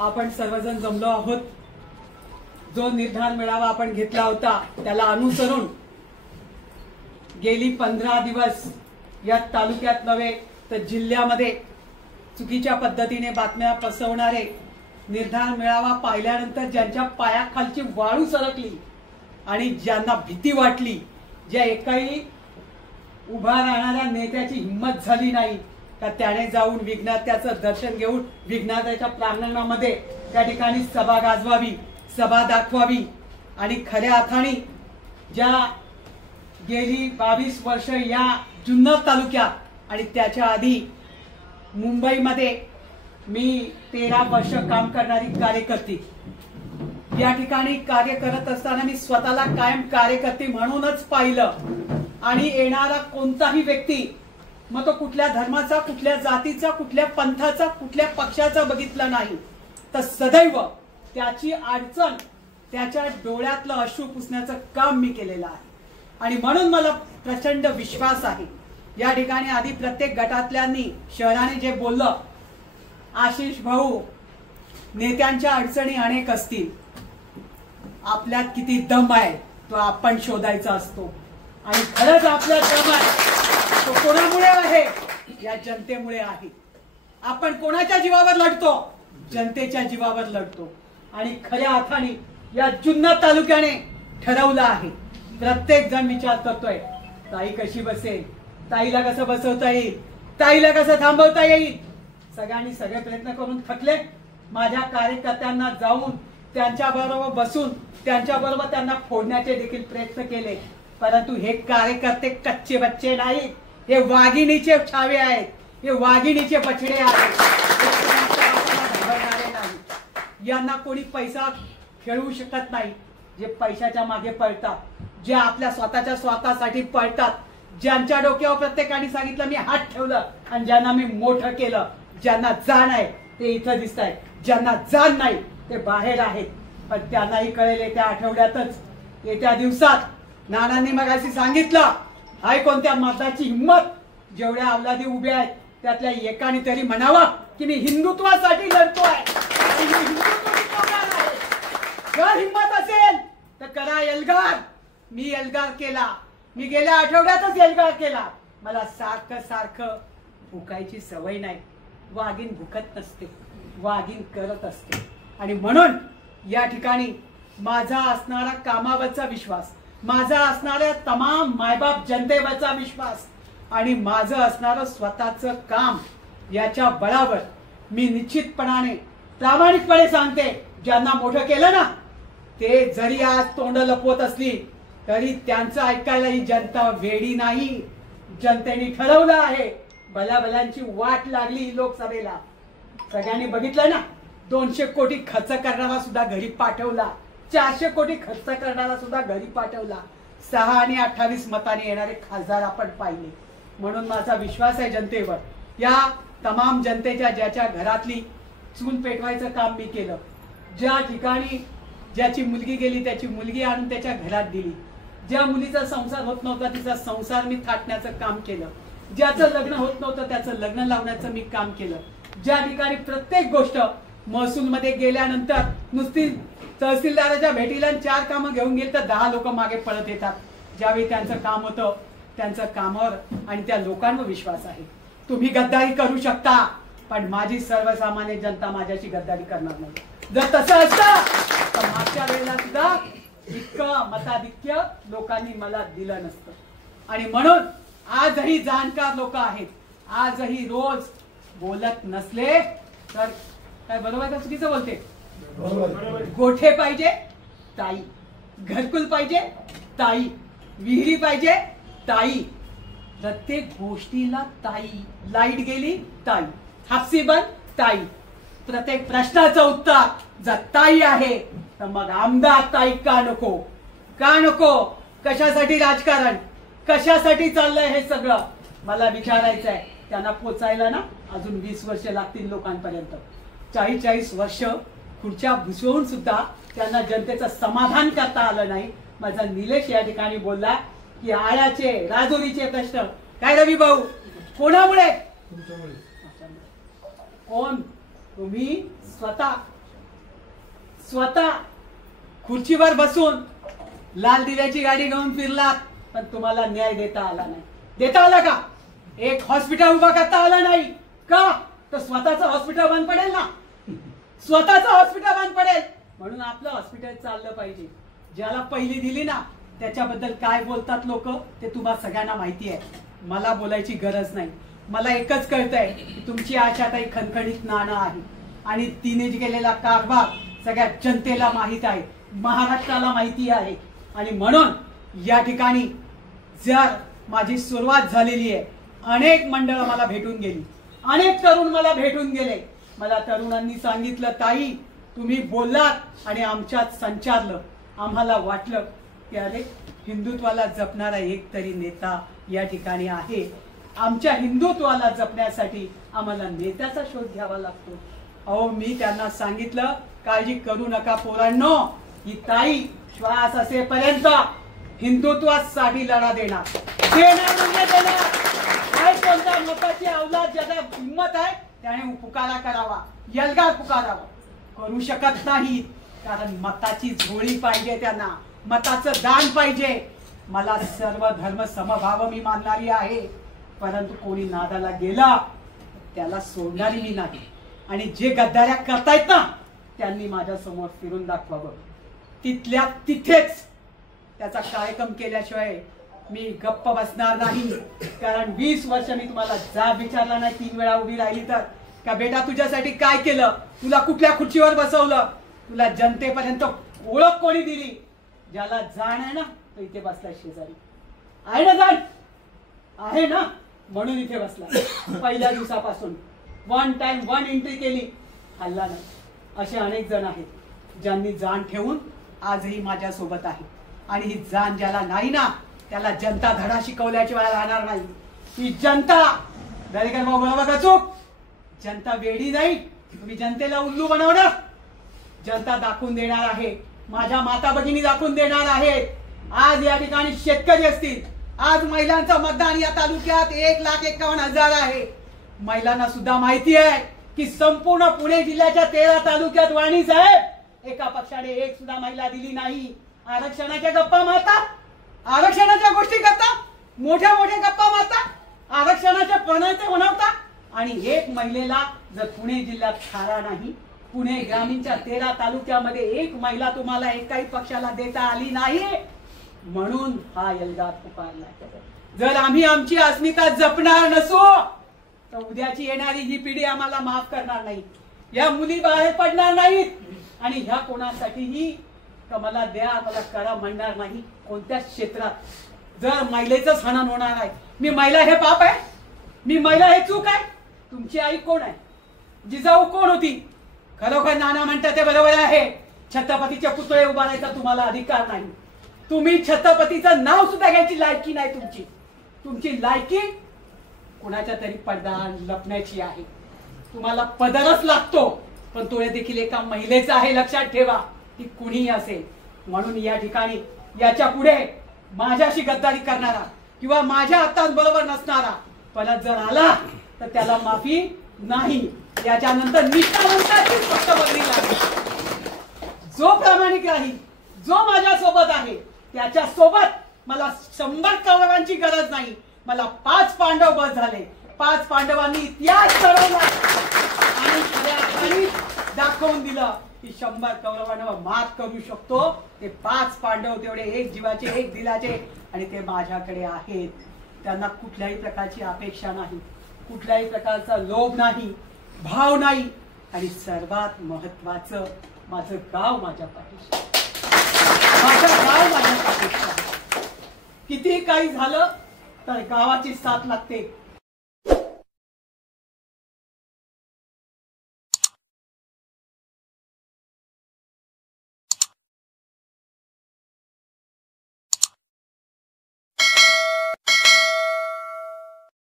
आपण सर्वजण जमलो आहोत. जो निर्धार मेळावा आपण घेतला होता त्याला अनुसरून गेली 15 दिवस या तालुक्यात नव्हे तर जिल्ह्यामध्ये चुकीच्या पद्धतीने बातम्या पसरवणारे निर्धार मेळावा पाहिल्यानंतर ज्यांच्या पायाखालची वाळू सरकली आणि ज्यांना भीती वाटली, ज्या एकाही उभा राहणाऱ्या नेत्याची हिंमत झाली नाही का त्याने जाऊन विघ्नात्याचं दर्शन घेऊन विघ्नात्याच्या प्रांगणामध्ये त्या ठिकाणी सभा गाजवावी, सभा दाखवावी आणि खऱ्या अर्थाने ज्या गेली 22 वर्ष या जुन्नर तालुक्यात आणि त्याच्या आधी मुंबईमध्ये मी 13 वर्ष काम करणारी कार्यकर्ती, या ठिकाणी कार्य करत असताना मी स्वतःला कायम कार्यकर्ती म्हणूनच पाहिलं. आणि येणारा कोणताही व्यक्ती, मग तो कुठल्या धर्माचा, कुठल्या जातीचा, कुठल्या पंथाचा, कुठल्या पक्षाचा बघितला नाही, तर सदैव त्याची अडचण, त्याच्या डोळ्यातलं अश्रू पुसण्याचं काम मी केलेलं आहे. आणि म्हणून मला प्रचंड विश्वास आहे. या ठिकाणी आधी प्रत्येक गटातल्यांनी शहराने जे बोललं, आशिष भाऊ, नेत्यांच्या अडचणी अनेक असतील, आपल्यात किती दम आहे तो आपण शोधायचा असतो. आणि खरंच आपल्यात दम आहे तो कोणामुळे आहे? या जनतेमुळे आहे. आपण कोणाच्या जीवावर लढतो? जनतेच्या जीवावर लढतो. आणि खऱ्या अर्थाने या जुन्नर तालुक्याने ठरवलं आहे. प्रत्येक जण विचार करतोय, ताई कशी बसेल, ताईला कसं बसवता येईल, ताईला कसं थांबवता येईल. सगळ्यांनी सगळे प्रयत्न करून थकले. माझ्या कार्यकर्त्यांना जाऊन त्यांच्याबरोबर बसून त्यांच्याबरोबर त्यांना फोडण्याचे देखील प्रयत्न केले. परंतु हे कार्यकर्ते कच्चे बच्चे नाहीत, हे वाघिणीचे छावे आहेत, हे वाघिणीचे बछडे आहेत. यांना कोणी पैसा खेळवू शकत नाही. जे पैशाच्या मागे पळतात, जे आपल्या स्वतःसाठी पळतात, ज्यांच्या डोक्यावर प्रत्येकाने सांगितलं मी हात ठेवलं आणि ज्यांना मी मोठं केलं, ज्यांना जाण आहे ते इथं दिसत आहे, ज्यांना जाण नाही ते बाहेर आहेत. पण त्यांनाही कळेल येत्या आठवड्यातच, येत्या दिवसात. नानांनी मगाशी सांगितलं, हाय कोणत्या मताची हिंमत, जेवढ्या अवलादी उभ्या आहेत त्यातल्या एकाने तरी म्हणावा की मी हिंदुत्वासाठी लढतोय. जर हिंमत असेल तर करा एल्गार. मी एल्गार केला, मी गेल्या आठवड्यातच एल्गार केला. मला सारखं सारखं भुकायची सवय नाही. वाघीण भुकत नसते, वाघीण करत असते. आणि म्हणून या ठिकाणी माझा असणारा कामावरचा विश्वास, माझा असणाऱ्या तमाम मायबाप जनतेवरचा विश्वास आणि माझं असणारं स्वतःचं काम, याच्या बळावर मी निश्चितपणाने प्रामाणिकपणे सांगते, ज्यांना मोठं केलं ना ते जरी आज तोंड लपवत असली तरी त्यांचं ऐकायला ही जनता वेडी नाही. जनतेने ठरवलं आहे. भल्याभल्यांची वाट लागली लोकसभेला. सगळ्यांनी बघितलं ना, 200 कोटी खर्च करणारा सुद्धा घरी पाठवला, 400 कोटी खर्च करणारा सुद्धा घरी पाठवला. 6 आणि 28 मताने येणारे खासदार आपण पाहिले. म्हणून माझा विश्वास आहे जनतेवर. या तमाम जनतेच्या ज्याच्या घरातली चूल पेटवायचं काम मी केलं, ज्या ठिकाणी ज्याची मुलगी गेली त्याची मुलगी आणून त्याच्या घरात दिली, ज्या मुलीचा संसार होत नव्हता तिचा संसार मी थाटण्याचं काम केलं, ज्याचं लग्न होत नव्हतं त्याचं लग्न लावण्याचं मी काम केलं, ज्या ठिकाणी प्रत्येक गोष्ट महसूलमध्ये गेल्यानंतर नुसती तहसीलदाराच्या भेटीला 4 कामं घेऊन गेली तर 10 लोक मागे पळत येतात. ज्यावेळी त्यांचं काम होतं त्यांचं कामावर आणि त्या लोकांवर विश्वास आहे. तुम्ही गद्दारी करू शकता पण माझी सर्वसामान्य जनता माझ्याशी गद्दारी करणार नाही. जर तसं असतं तर मागच्या वेळेला सुद्धा इतकं मताधिक्य लोकांनी मला दिलं नसतं. आणि म्हणून आजही जाणकार लोक आहेत. आजही रोज बोलत नसले तर काय बरोबर का चुकीचं बोलते? गोठे पाहिजे ताई, घरकुल पाहिजे ताई, विहिरी पाहिजे ताई, प्रत्येक गोष्टीला ताई. लाईट गेली ताई, हापसी बंद ताई, प्रत्येक प्रश्नाचं उत्तर जर ताई आहे तर मग आमदार ताई का नको? का नको? कशासाठी राजकारण, कशासाठी चाललंय हे सगळं मला विचारायचं आहे. त्यांना पोचायला ना अजून 20 वर्ष लागतील लोकांपर्यंत. 40-40 वर्ष खुर्च्या भुसवून सुद्धा त्यांना जनतेचं समाधान करता आलं नाही. माझा निलेश या ठिकाणी बोलला की आळ्याचे राजुरीचे प्रश्न काय रवी भाऊ कोणामुळे? कोण? तुम्ही स्वतः स्वतः खुर्चीवर बसून लाल दिव्याची गाडी घेऊन फिरलात, पण तुम्हाला न्याय देता आला नाही. देता आला का? एक हॉस्पिटल उभा करता आला नाही का? तर स्वतःचं हॉस्पिटल बंद पडेल ना, स्वतःचं हॉस्पिटल बंद पडेल. म्हणून आपलं हॉस्पिटल चाललं पाहिजे. ज्याला पहिली दिली ना त्याच्याबद्दल काय बोलतात लोक ते तुम्हाला सगळ्यांना माहिती आहे. मला बोलायची गरज नाही. मला एकच कळतंय की तुमची आशाताई खणखणीत नाणं आहे आणि तिने केलेला कारभार सगळ्या जनतेला माहित आहे, महाराष्ट्राला माहिती आहे. आणि म्हणून या ठिकाणी जर माझी सुरुवात झालेली आहे, अनेक मंडळ मला भेटून गेली, अनेक तरुण मला भेटून गेले. मला तरुणांनी सांगितलं, ताई तुम्ही बोललात आणि आमच्यात संचारलं. आम्हाला वाटलं की अरे हिंदुत्वाला जपणारा एक तरी नेता या ठिकाणी आहे. आमच्या हिंदुत्वाला जपण्यासाठी आम्हाला नेत्याचा शोध घ्यावा लागतो. अहो मी त्यांना सांगितलं, काळजी करू नका पोरांनो, ही ताई श्वास असेपर्यंत हिंदुत्वासाठी लढा देणार. काय कोणत्या मताची अवलाद ज्याला हिंमत आहे त्याने पुकारा करावा, एल्गार पुकारावा. करू शकत नाही कारण मताची झोळी पाहिजे, त्यांना मताचं दान पाहिजे. मला सर्व धर्म समभाव मी मानणारी आहे, परंतु कोणी नादाला गेला त्याला सोडणारी मी नाही. आणि जे गद्दाऱ्या करतायत ना त्यांनी माझ्या समोर फिरून दाखवावं. तिथल्या तिथेच त्याचा कार्यक्रम केल्याशिवाय मी गप्प बसणार नाही. कारण 20 वर्ष मी तुम्हाला जाब विचारला नाही, 3 वेळा उभी राहिली तर का बेटा तुझ्यासाठी काय केलं, तुला कुठल्या खुर्चीवर बसवलं, तुला जनतेपर्यंत ओळख कोणी दिली. ज्याला जाण आहे ना तो इथे बसला शेजारी. आहे ना जाण? आहे ना, म्हणून इथे बसला. पहिल्या दिवसापासून 1 टाइम 1 एंट्री केली, हल्ला नाही. असे अनेक जण आहेत ज्यांनी जाण ठेवून आजही माझ्या सोबत आहे. आणि ही जाण ज्याला नाही ना त्याला जनता धडा शिकवल्याशिवाय राहणार नाही. ही जनता दरेकर भाऊ बरोबर का चूक? जनता वेडी नाही, तुम्ही जनतेला उल्लू बनवणार. जनता दाखवून देणार आहे, माझ्या माता भगिनी दाखवून देणार आहेत. आज या ठिकाणी शेतकरी असतील, आज महिलांचं मतदान या तालुक्यात 1,51,000 आहे. महिलांना सुद्धा माहिती आहे की संपूर्ण पुणे जिल्ह्याच्या 13 तालुक्यात वाणी साहेब एका पक्षाने एक सुद्धा महिला दिली नाही. आरक्षणाच्या गप्पा मारतात, आरक्षणाच्या गोष्टी करतात, मोठ्या मोठ्या गप्पा मारतात, आरक्षणाचे प्रणयते बनवतात. आणि एक महिलेला जर पुणे जिल्ह्यात खारा नाही, पुणे ग्रामीणच्या 13 तालुक्यामध्ये एक महिला तुम्हाला एकाही पक्षाला देता आली नाही, म्हणून हा एल्गार पुकारला. जर आम्ही आमची अस्मिता जपणार नसू तर उद्याची येणारी ही पिढी आम्हाला माफ करणार नाही. या मुली बाहेर पडणार नाहीत आणि ह्या कोणासाठीही मला द्या मला करा म्हणणार नाही. कोणत्याच क्षेत्रात जर महिलेचंच हनन होणार आहे, मी महिला हे पाप आहे, मी महिला हे चूक आहे. तुमची आई कोण आहे, जिजाऊ कोण होती? खरोखर नाना म्हणतात ते बरोबर आहे, छत्रपतीचे पुतळे उभारायचा तुम्हाला अधिकार नाही. तुम्ही छत्रपतीचं नाव सुद्धा घ्यायची लायकी नाही तुमची. तुमची लायकी कुणाच्या तरी पडदा लपण्याची आहे. तुम्हाला पदरच लागतो, पण तो देखील एका महिलेचा आहे, लक्षात ठेवा. ती कुणीही असेल. म्हणून या ठिकाणी याच्या पुढे माझ्याशी गद्दारी करणारा किंवा माझ्या हातात बरोबर नसणारा परत जर आला तर त्याला माफी नाही. याच्यानंतर निष्ठावंताची फक्त बदली लागेल. जो प्रामाणिक राहील, जो माझ्या सोबत आहे त्याच्या सोबत मला 100 कौरवांची गरज नाही. मला 5 पांडव बस झाले. 5 पांडवांनी इतिहास घडवला आणि खऱ्या अर्थाने दाखवून दिलं की 100 कौरवांवर मात करू शकतो. ते 5 पांडव तेवढे एक जीवाचे, एक दिलाचे आणि ते माझ्याकडे आहेत. त्यांना कुठल्याही प्रकारची अपेक्षा नाही, कुठल्याही प्रकारचा लोभ नाही, भाव नाही. आणि सर्वात महत्वाचं माझं गाव माझ्या पाठीशी, माझं गाव माझ्या पाठीशी. किती काही झालं तर गावाची साथ लागते.